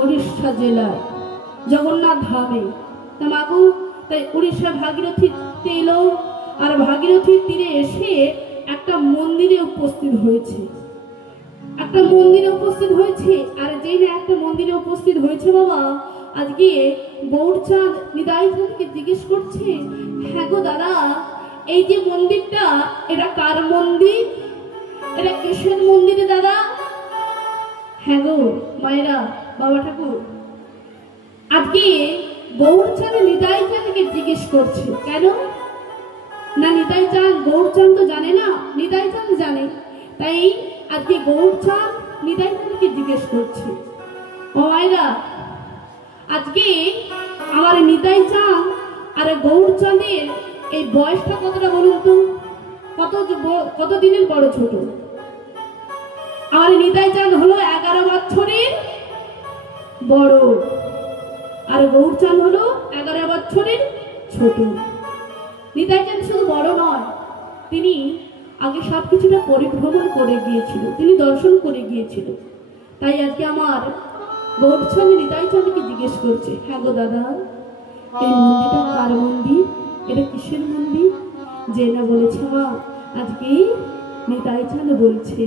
উড়িষ্যা জেলায় জগন্নাথ ধামে। তা মাগো তাই উড়িষ্যা ভাগীরথীতে এলো, আর ভাগীরথীর তীরে এসে একটা মন্দিরে উপস্থিত হয়েছে। একটা মন্দিরে উপস্থিত হয়েছে, আর যেই না একটা মন্দিরে উপস্থিত হয়েছে বাবা, আজকে গৌরচাঁদ নিতাই চাঁদকে জিজ্ঞেস করছে, হ্যাঁ গো দাদা, এই যে মন্দিরটা এটা কার মন্দির, এটা কিসের মন্দিরে দাদা? হ্যাঁ গো মায়েরা, বাবা ঠাকুর, আজকে গৌরচাঁদ নিতাই চাঁদকে জিজ্ঞেস করছে। কেন না, নিতাই চাঁদ গৌরচাঁদ তো জানে না, নিতাই চাঁদ জানে, তাই আজকে গৌরচাঁদ নিতাই চাঁদকে জিজ্ঞেস করছে। ও মায়েরা, আজকে আমার নিতাই চাঁদ আর গৌরচাঁদের এই বয়সটা কতটা বলুন তো? কত দিনের বড় ছোট? আমার নিতাই চাঁদ হলো 11 বছরের বড়, আর গৌরচাঁদ হলো 11 বছরের ছোট। নিতাই চাঁদ শুধু বড় নয়, তিনি আগে সবকিছুটা পরিভ্রমণ করে গিয়েছিল, তিনি দর্শন করে গিয়েছিল। তাই আজকে আমার গৌরচাঁদ নিতাই চাঁদকে জিজ্ঞেস করছে, হ্যাঁ গো দাদা, এই মন্দিরটা কার মন্দির, এটা কিসের মন্দির? যে না বলেছে মা, আজকে নিতাই চাঁদ বলছে,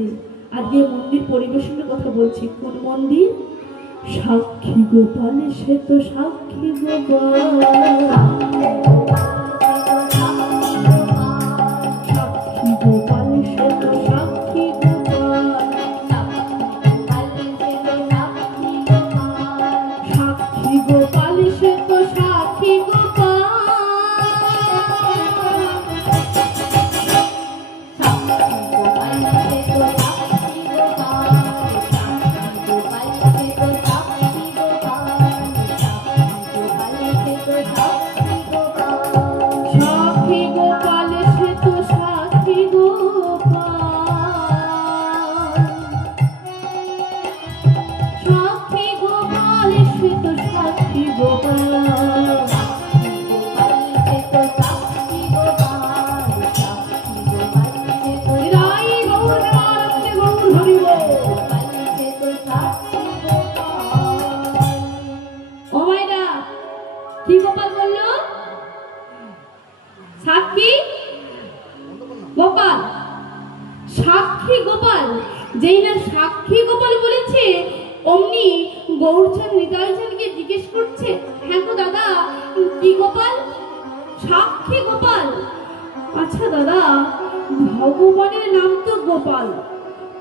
আজকে মন্দির পরিবেশনের কথা বলছে। কোন মন্দির? সাক্ষী গোপাল, সে তো সাক্ষী গোপাল, সাক্ষী গোপাল, সে তো সাক্ষী গোপাল, সাক্ষী গোপাল, সে তো সাক্ষী গোপাল, সাক্ষী গোপাল, সে তো সাক্ষী গোপাল, সাক্ষী গোপাল, সে তো সাক্ষী গোপাল, রাই গৌর নারায়ণ গৌর হরি বল। ও মায়েরা, কি গোপাল বললো? সাক্ষী গোপাল, সাক্ষী গোপাল। যেই না সাক্ষী গোপাল বলেছে, অমনি গৌরচাঁদ নিতাই চাঁদকে জিজ্ঞেস করছে, হ্যাঁ গো দাদা, কি গোপাল? সাক্ষী গোপাল। আচ্ছা দাদা, ভগবানের নাম তো গোপাল,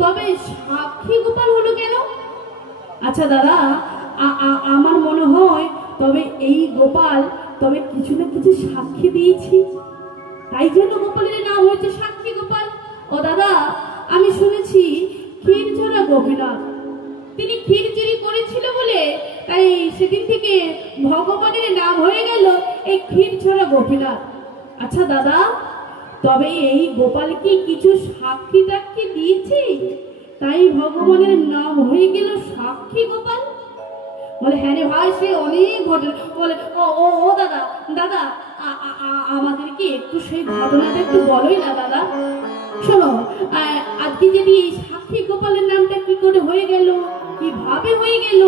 তবে সাক্ষী গোপাল হলো কেন? আচ্ছা দাদা, আমার মনে হয় তবে এই গোপাল তবে কিছু না কিছু সাক্ষী দিয়েছি, তাই জন্য গোপালের নাম হয়েছে সাক্ষী গোপাল। ও দাদা, আমি শুনেছি ক্ষীরচোরা গোপীনাথ তিনি ক্ষীর চুরি করেছিল বলে তাই সেদিন থেকে ভগবানের নাম হয়ে গেল এই ক্ষীরচোরা গোপীনাথ। আচ্ছা দাদা, তবে এই গোপাল কি কিছু সাক্ষী টাক্ষী দিয়েছে, তাই ভগবানের নাম হয়ে গেল সাক্ষী গোপাল? বলে হ্যাঁ রে ভাই, সে অনেক ঘটনা বলে। ও ও ও দাদা, দাদা আমাদেরকে একটু সেই ঘটনাটা একটু বলোই না দাদা। শোনো, আজকে যদি এই সাক্ষী গোপালের নামটা কি করে হয়ে গেল, কিভাবে হয়ে গেল,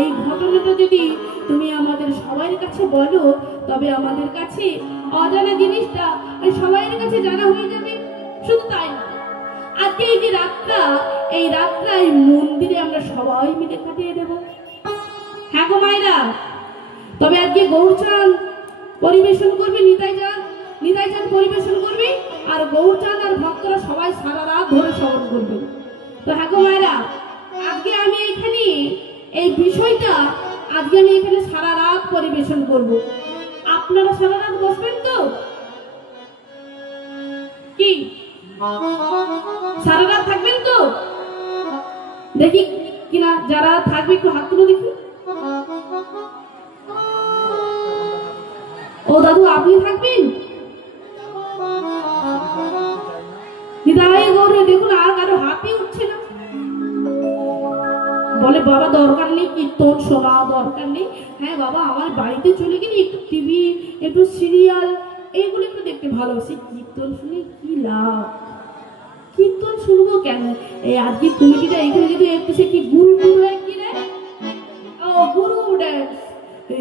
এই ঘটনাটা যদি তুমি আমাদের সবার কাছে বলো, তবে আমাদের কাছে অজানা জিনিসটা সবার কাছে জানা হয়ে যাবে। শুধু তাই না, আজকে এই যে রাতটা, এই রাতটা এই মন্দিরে আমরা সবাই মিলে কাটিয়ে দেবো। হ্যাঁ গো মায়েরা, তবে আজকে গৌরচাঁদ পরিবেশন করবে, নিতাই চাঁদ পরিবেশন করবে, আর গৌরচাঁদ আর ভক্তরা সবাই সারা রাত ধরে শ্রবণ করবে। তো হ্যাঁ গো মায়েরা, আজকে আমি এখানে এই বিষয়টা আজকে আমি এখানে সারা রাত পরিবেশন করব। আপনারা সারা রাত বসবেন তো? কি সারা রাত থাকবেন তো? দেখি কিনা যারা থাকবে একটু হাত তুলে দেখি। ও দাদু, আপনি থাকবেন? দেখুন আর কারো হাতই উঠছে না। বলে বাবা দরকার নেই কীর্তন শোনা, দরকার নেই। হ্যাঁ বাবা, আমার বাড়িতে চলে গেলে একটু টিভি, একটু সিরিয়াল, এইগুলো একটু দেখতে ভালোবাসি। কীর্তন শুনে কি লাভ? কীর্তন শুনবো কেন? এই আজকে কমিটিটা এখানে যদি একটু সে কি গুরু হয় কি রে? ও গুরু ড্যান্স।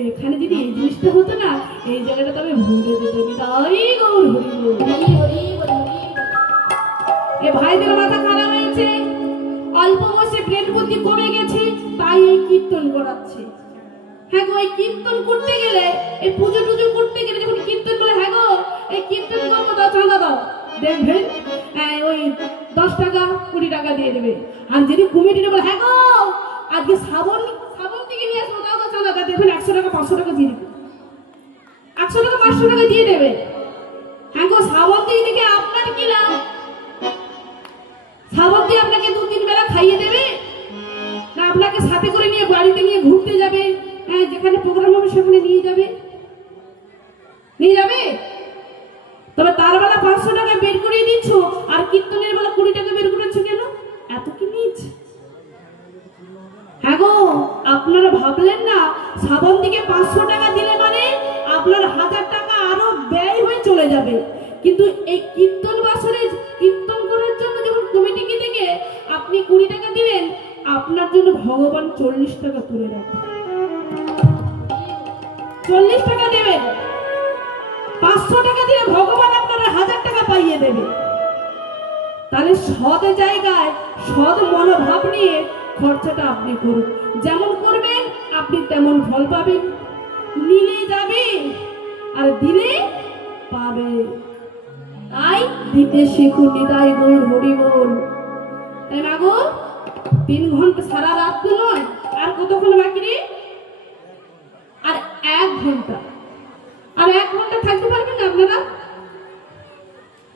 এখানে যদি এই জিনিসটা হতো না, এই জায়গাটা তবে ভুলে যেত। তাই গৌর হরি বল। এ ভাইদের মাথা খারাপ হয়েছে, অল্প বয়সে ব্রেন বুদ্ধি কমে গেছে, তাই এই কীর্তন করাচ্ছে। হ্যাঁ গো, এই কীর্তন করতে গেলে, এই পুজো টুজো করতে গেলে যখন কীর্তন বলে, হ্যাঁ গো এই কীর্তন করবো, দাও চাঁদা দাও, দেখবেন ওই 10 টাকা 20 টাকা দিয়ে দেবে। আর যদি কমিটিটা বলে, হ্যাঁ গো আজকে শ্রাবণ থেকে নিয়ে আসবো, দাও চাঁদা দাও, দেখবেন 100 টাকা 500 টাকা দিয়ে দেবে, 100 টাকা 500 টাকা দিয়ে দেবে। হ্যাঁ গো, শ্রাবণ থেকে আপনার কি লাভ? শ্রাবণ আপনাকে 2-3 বেলা খাইয়ে দেবে না, আপনাকে সাথে করে নিয়ে বাড়িতে নিয়ে ঘুরতে যাবে, যেখানে প্রোগ্রাম হবে সেখানে নিয়ে যাবে? তবে তার বেলা 500 টাকা বের করে দিচ্ছ, আর কীর্তনের বেলা 20 টাকা বের করেছ কেন? এত কি নিচ? হ্যাঁ গো, আপনারা ভাবলেন না শ্রাবণ থেকে 500 টাকা দিলে মানে আপনার 1000 টাকা আরো ব্যয় হয়ে চলে যাবে। কিন্তু এই কীর্তন বাসরে কীর্তন করার জন্য যখন কমিটিকে থেকে আপনি 20 টাকা দিলেন, আপনার জন্য ভগবান 40 টাকা তুলে রাখবে। 40 টাকা দেবেন, 500 টাকা দিলে ভগবান আপনার 1000 টাকা পাইয়ে দেবে। তাহলে সৎ জায়গায় সৎ মনোভাব নিয়ে খরচাটা আপনি করুন। যেমন করবেন আপনি তেমন ফল পাবেন। নিলে যাবে আর দিলে পাবে। তাই দিতে শিখুন। নিতাই গৌর হরি বল। তাই না গো? 3 ঘন্টা, সারা রাত তো নয়, আর কতক্ষণ বাকি রে? আর 1 ঘন্টা। আর 1 ঘন্টা থাকতে পারবেন না আপনারা?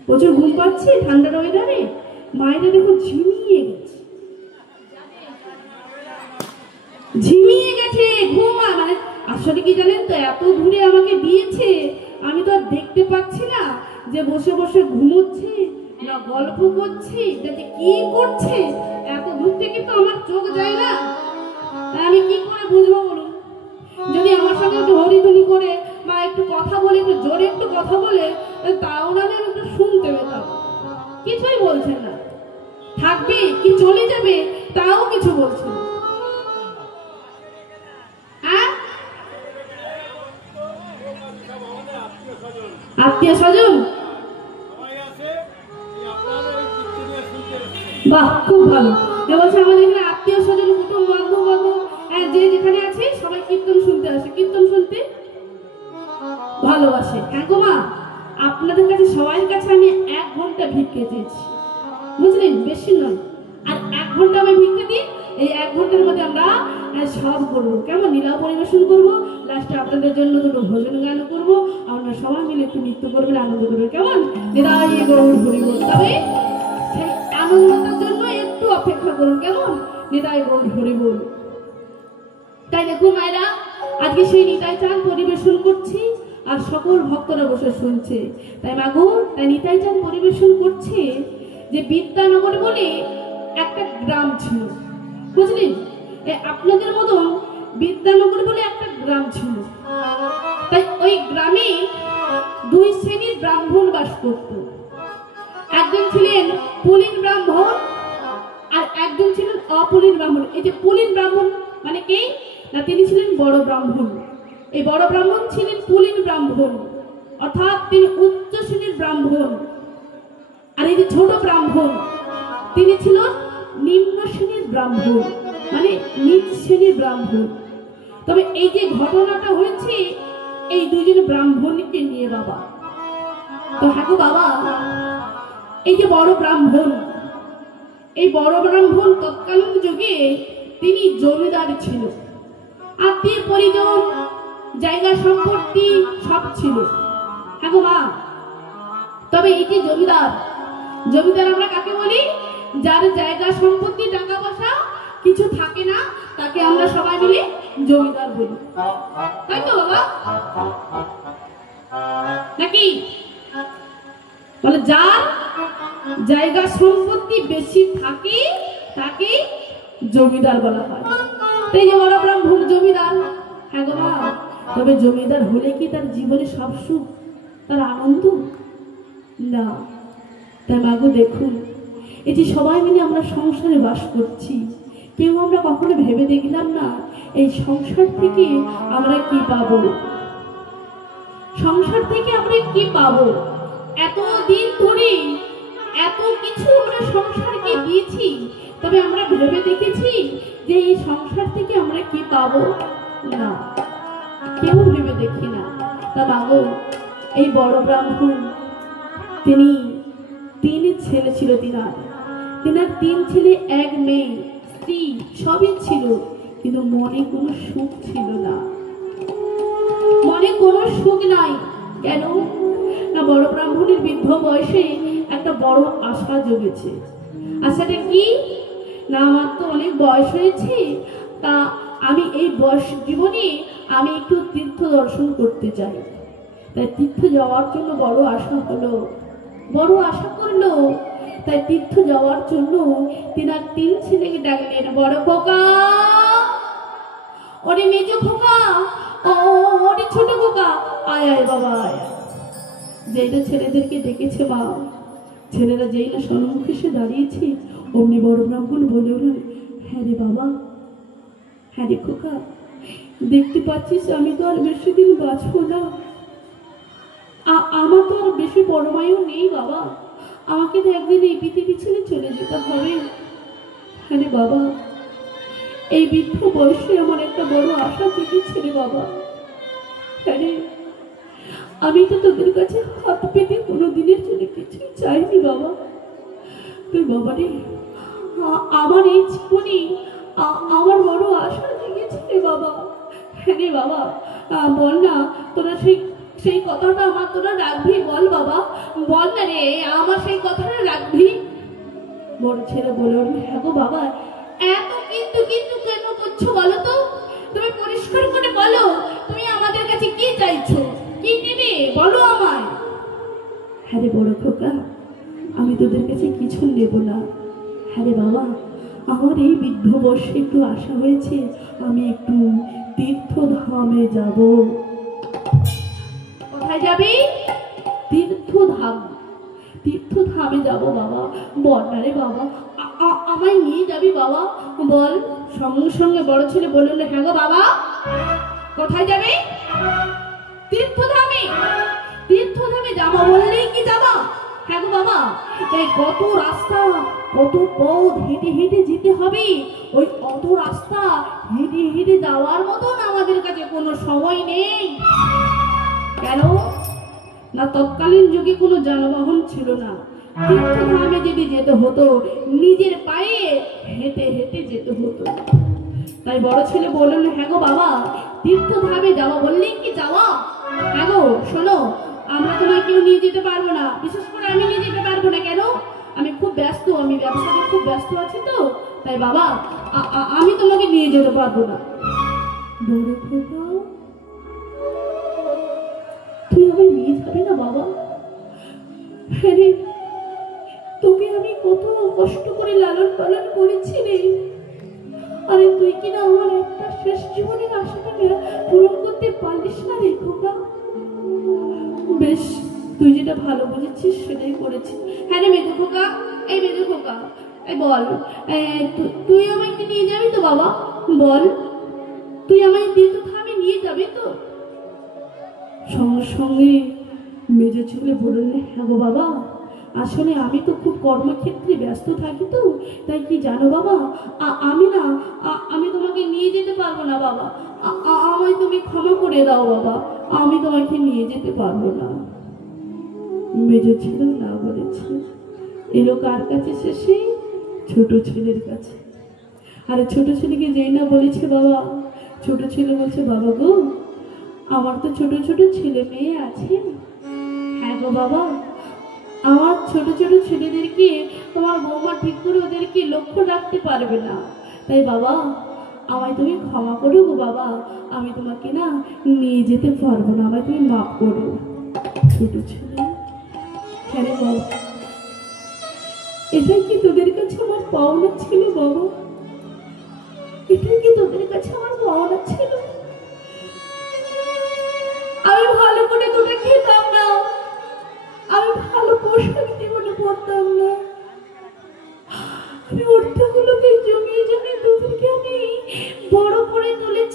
প্রচুর ঘুম পাচ্ছে ঠান্ডার ওয়েদারে। মায়েরা দেখো ঝিমিয়ে গেছে ঘুমা। মানে আসলে কি জানেন তো, এত দূরে আমাকে দিয়েছে, আমি তো আর দেখতে পাচ্ছি না যে বসে বসে ঘুমোচ্ছে না গল্প করছে, যাতে কি করছে। এত দূর থেকে তো আমার চোখ যায় না, তাই আমি কি করে বুঝবো বলুন? যদি আমার সঙ্গে একটু হরিধুনি করে বা একটু কথা বলে, একটু জোরে একটু কথা বলে, তাও না আমি একটু শুনতে পেতাম। কিছুই বলছেন না। থাকবে কি চলে যাবে তাও কিছু বলছে না। আত্মীয় স্বজন, বাহ খুব ভালো। বলছে আমাদের এখানে আত্মীয় স্বজন, কুটুম বান্ধব যে যেখানে আছে সবাই কীর্তন শুনতে আসে, কীর্তন শুনতে ভালোবাসে। হ্যাঁ গো মা, আপনাদের কাছে সবার কাছে আমি 1 ঘন্টা ভিক্ষে চেয়েছি, বুঝলেন? বেশি নয়, আর 1 ঘন্টা আমি ভিক্ষে দিই। এই 1 ঘন্টার মধ্যে আমরা সব করবো, কেমন লীলা পরিবেশন করবো, লাস্টে আপনাদের জন্য দুটো ভজন গান করবো, আমরা সবাই মিলে একটু নৃত্য করবেন, আনন্দ করবেন, কেমন? নিতাই গৌর হরি বল। তবে সেই আনন্দটার জন্য একটু অপেক্ষা করুন, কেমন? নিতাই গৌর হরি বল। তাই দেখো মায়েরা, আজকে সেই নিতাই চাঁদ পরিবেশন করছি আর সকল ভক্তরা বসে শুনছে। তাই মাগো, তাই নিতাই চাঁদ পরিবেশন করছে যে বিদ্যানগর বলে একটা গ্রাম ছিল, বুঝলেন? আপনাদের মতন বিদ্যানগর বলে একটা গ্রাম ছিল। তাই ওই গ্রামে 2 শ্রেণীর ব্রাহ্মণ বাস করত। একজন ছিলেন পুলিন ব্রাহ্মণ আর একজন ছিলেন অপুলিন ব্রাহ্মণ। এই যে পুলিন ব্রাহ্মণ মানে কে না, তিনি ছিলেন বড় ব্রাহ্মণ। এই বড় ব্রাহ্মণ ছিলেন পুলিন ব্রাহ্মণ, অর্থাৎ তিনি উচ্চ শ্রেণীর ব্রাহ্মণ। আর এই যে ছোট ব্রাহ্মণ, তিনি ছিল নিম্ন শ্রেণীর ব্রাহ্মণ, মানে নিচ শ্রেণীর ব্রাহ্মণ। তবে এই যে ঘটনাটা হয়েছে এই 2 জন ব্রাহ্মণকে নিয়ে বাবা। তো হ্যাঁ গো বাবা, এই যে বড় ব্রাহ্মণ, এই বড় ব্রাহ্মণ তৎকালীন যুগে তিনি জমিদার ছিল, আত্মীয় পরিজন, জায়গা সম্পত্তি সব ছিল। হ্যাঁ গো মা, তবে এই যে জমিদার আমরা কাকে বলি? যার জায়গা সম্পত্তি টাকা পয়সা কিছু থাকে না, তাকে আমরা সবাই মিলে জমিদার বলি, তাই তো বাবা? নাকি বলে যার জায়গা সম্পত্তি বেশি থাকে তাকে জমিদার বলা হয়। তাই যে বড় ব্রাহ্মণ জমিদার। হ্যাঁ গো মা, তবে জমিদার হলে কি তার জীবনে সব সুখ, তার আনন্দ না? তাই মাগো দেখুন, এই যে সবাই মিলে আমরা সংসারে বাস করছি, কেউ আমরা কখনো ভেবে দেখলাম না এই সংসার থেকে আমরা কি পাবো? সংসার থেকে আমরা কি পাবো? এত দিন ধরে এত কিছু আমরা সংসারকে দিয়েছি, তবে আমরা ভেবে দেখেছি যে এই সংসার থেকে আমরা কি পাবো? না, কেউ ভেবে দেখি না। তা বাবু, এই বড় ব্রাহ্মণ তিনি তিন ছেলে ছিল, তিনার তিন ছেলে এক মেয়ে, স্ত্রী সবই ছিল, কিন্তু মনে কোনো সুখ ছিল না, মনে কোনো সুখ নাই। কেন না, বড় ব্রাহ্মণের বৃদ্ধ বয়সে একটা বড় আশা জেগেছে। আশাটা কি না, আমার তো অনেক বয়স হয়েছে, তা আমি এই বয়স জীবনে আমি একটু তীর্থ দর্শন করতে চাই। তাই তীর্থ যাওয়ার জন্য বড় আশা হলো, বড় আশা করলো। তাই তীর্থ যাওয়ার জন্য তিনার তিন ছেলেকে ডাকলেন, বড় খোকা, ওরে মেজো খোকা, ওরে ছোট খোকা, আয় আয় বাবা আয়। যেই না ছেলেদেরকে ডেকেছে মা, ছেলেরা যেই না সম্মুখে এসে দাঁড়িয়েছে, অমনি বড় ব্রাহ্মণ বলে উঠলেন, হ্যাঁ রে বাবা, হ্যাঁ রে খোকা, দেখতে পাচ্ছিস আমি তো আর বেশি দিন বাঁচবো না, আমার তো আর বেশি পরমায়ু নেই বাবা, আমাকে তো একদিন এই পৃথিবী ছেড়ে চলে যেতে হবে। হ্যাঁ রে বাবা, এই বৃদ্ধ বয়সে আমার একটা বড় আশা জেগেছে রে বাবা। হ্যাঁ রে, আমি তো তোদের কাছে হাত পেতে কোনো দিনের জন্য কিছুই চাইনি বাবা। তুই বাবা রে, আমার এই জীবনে আমার বড় আশা জেগেছে রে বাবা। হ্যাঁ রে বাবা, বল না তোরা সেই কথাটা আমার তোরা রাখবি, বল বাবা, বল না রে, আমার সেই কথাটা রাখবি। বড় ছেলে বলে উঠবে, হ্যাঁ গো বাবা, এত কিন্তু কিন্তু কেন করছো বলো তো? তুমি পরিষ্কার করে বলো, তুমি আমাদের কাছে কি চাইছো, কি নেবে বলো আমায়। হ্যাঁ রে বড় খোকা, আমি তোদের কাছে কিছু নেব না। হ্যাঁ রে বাবা, আমার এই বৃদ্ধ বয়সে একটু আশা হয়েছে, আমি একটু তীর্থধামে যাব। কোথায় যাবি? তীর্থধাম, তীর্থধামে যাব বাবা। বল না রে বাবা, আমায় নিয়ে যাবি বাবা, বল। সঙ্গে সঙ্গে বড় ছেলে বলল, হ্যাঁ গো বাবা, কোথায় যাবে? তীর্থধামে। তীর্থধামে যাবো বললেই কি যাবা? হ্যাঁ গো বাবা, এই কত রাস্তা, কত পথ হেঁটে হেঁটে যেতে হবে, ওই অত রাস্তা হেঁটে হেঁটে যাওয়ার মতন আমাদের কাছে কোনো সময় নেই। কেন না, তৎকালীন যুগে কোনো যানবাহন ছিল না, তীর্থধামে যদি যেতে হতো নিজের পায়ে হেঁটে হেঁটে যেতে হতো। তাই বড় ছেলে বললেন, হ্যাঁ গো বাবা, তীর্থধামে যাওয়া বললেই কি যাওয়া? হ্যাঁ গো শোনো, আমরা তোমায় কেউ নিয়ে যেতে পারবো না, বিশেষ করে আমি নিয়ে যেতে পারবো না। কেন? আমি খুব ব্যস্ত, আমি ব্যবসাতে খুব ব্যস্ত আছি তো, তাই বাবা আমি তোমাকে নিয়ে যেতে পারবো না। বড় খোকা, তুই আমায় নিয়ে যাবে না বাবা? হ্যাঁ রে, তোকে আমি কত কষ্ট করে লালন পালন করেছি রে, আরে তুই কিনা আমার একটা শেষ জীবনের আশাটা পূরণ করতে পারলিস না রে খোকা। বেশ, তুই যেটা ভালো বুঝেছিস সেটাই করেছিস। হ্যাঁ রে মেজো খোকা, এই মেজো খোকা, এই বল, তুই আমায় কি নিয়ে যাবি তো বাবা? বল, তুই আমায় তীর্থধামে নিয়ে যাবি তো? সঙ্গে সঙ্গে মেজো ছেলে বললেন, হ্যাঁ গো বাবা, আসলে আমি তো খুব কর্মক্ষেত্রে ব্যস্ত থাকি তো, তাই কি জানো বাবা, আমি তোমাকে নিয়ে যেতে পারবো না বাবা, আমায় তুমি ক্ষমা করে দাও বাবা, আমি তোমাকে নিয়ে যেতে পারবো না। মেজো ছেলে না বলেছে, এলো কার কাছে শেষে? ছোট ছেলের কাছে। আরে ছোট ছেলেকে যেই না বলেছে বাবা, ছোট ছেলে বলছে, বাবা গো, আমার তো ছোট ছোট ছেলে মেয়ে আছে। হ্যাঁ গো বাবা, আমার ছোট ছোট ছেলেদেরকে তোমার বৌমা ঠিক করে ওদেরকে লক্ষ্য রাখতে পারবে না, তাই বাবা আমায় তুমি ক্ষমা করো গো বাবা, আমি তোমাকে না নিয়ে যেতে পারবো না, আমায় তুমি মাফ করো। ছোট ছেলে, হ্যাঁ রে বাবা, এটাই কি তোদের কাছে আমার পাওনা ছিল বাবা? এটাই কি তোদের কাছে আমার পাওনা ছিল? আমি ভালো করে তোকে খেতাম না, আমি ভালো পোশাক জীবনে পড়তাম না, আমি অর্থগুলোকে জমিয়ে জমিয়ে তোদেরকে আমি বড় করে তুলেছি।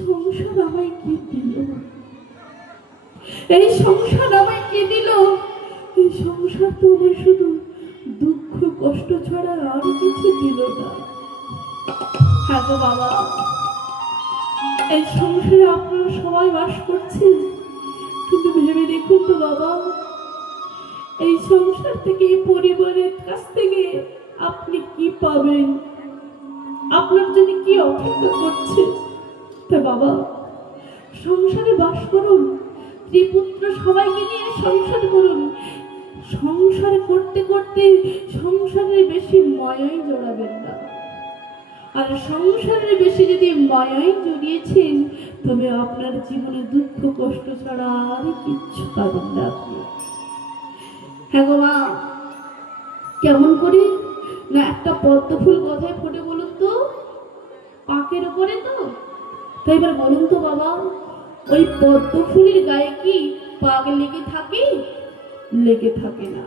সংসার আমায় কি দিল? এই সংসার আমায় কি দিল? এই সংসার তো আমার শুধু দুঃখ কষ্ট ছাড়া আর কিছু দিল না। হ্যাঁ গো বাবা, এই সংসারে আপনারা সবাই বাস করছেন, কিন্তু ভেবে দেখুন তো বাবা, এই সংসার থেকে, এই পরিবারের কাছ থেকে আপনি কি পাবেন? আপনার জন্য কি অপেক্ষা করছে? তা বাবা, সংসারে বাস করুন, ত্রিপুত্র সবাইকে নিয়ে সংসার করুন। সংসার করতে করতে সংসারের বেশি মায়ায় জড়াবেন না। আর সংসারের বেশি যদি মায়ায় জড়িয়েছেন, তবে আপনার জীবনে দুঃখ কষ্ট ছাড়া আর কিচ্ছু পাবেন না আপনি। হ্যাঁ গো মা, কেমন করে না একটা পদ্ম ফুল কোথায় ফোটে বলুন তো? পাকের ওপরে তো। তাই এবার বলুন তো বাবা, ওই পদ্ম ফুলের গায়ে কি পাক লেগে থাকে? লেগে থাকে না।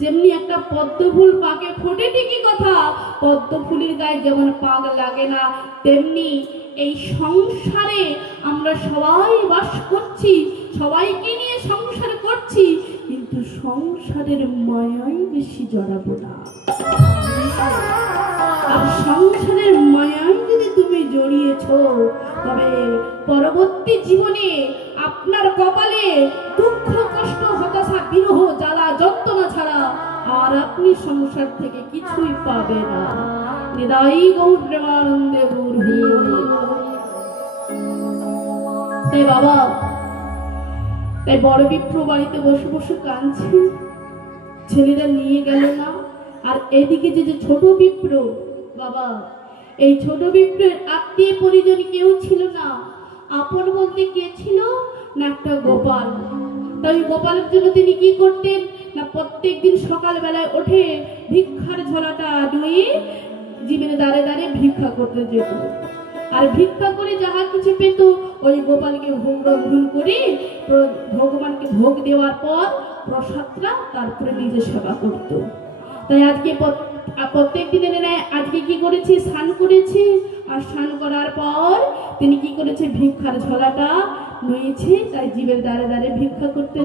যেমনি একটা পদ্ম ফুল পাকে ফোটে ঠিকই কথা, পদ্ম ফুলের গায়ে যেমন পাক লাগে না, তেমনি এই সংসারে আমরা সবাই বাস করছি, সবাইকে নিয়ে সংসার করছি, কিন্তু সংসারের মায়াই বেশি জড়াবো না। আর সংসারের মায়ায় যদি তুমি জড়িয়েছ, তবে পরবর্তী জীবনে আপনার কপালে দুঃখ কষ্ট হতাশা বিরহ জ্বালা যন্ত্রণা ছাড়া আর আপনি সংসার থেকে কিছুই পাবে না। নিদাই গৌর প্রেমানন্দে গৌর। তাই বাবা, তাই বড় বিপ্র বাড়িতে বসে বসে কাঁদছে, ছেলেরা নিয়ে গেল না। আর এদিকে যে ছোট বিপ্র বাবা, এই ছোট বিপ্রের আত্মীয় পরিজন কেউ ছিল না। আপন বলতে কে ছিল না? একটা গোপাল। তাই গোপালের জন্য তিনি কি করতেন না, প্রত্যেক দিন সকালবেলায় উঠে ভিক্ষার ঝোলাটা নিয়ে জীবের দ্বারে দ্বারে ভিক্ষা করতে যেত। আর ভিক্ষা করে যাহা কিছু পেত, ওই গোপালকে ভোগ গ্রহণ করে ভগবানকে ভোগ দেওয়ার পর প্রসাদটা তারপরে নিজে সেবা করত। তাই আজকে প্রত্যেক দিনের ন্যায় আজকে কি করেছে? স্নান করেছে। আর স্নান করার পর তিনি কি করেছে? ভিক্ষার ঝোলাটা নিয়েছে, তাই জীবের দ্বারে দ্বারে ভিক্ষা করতে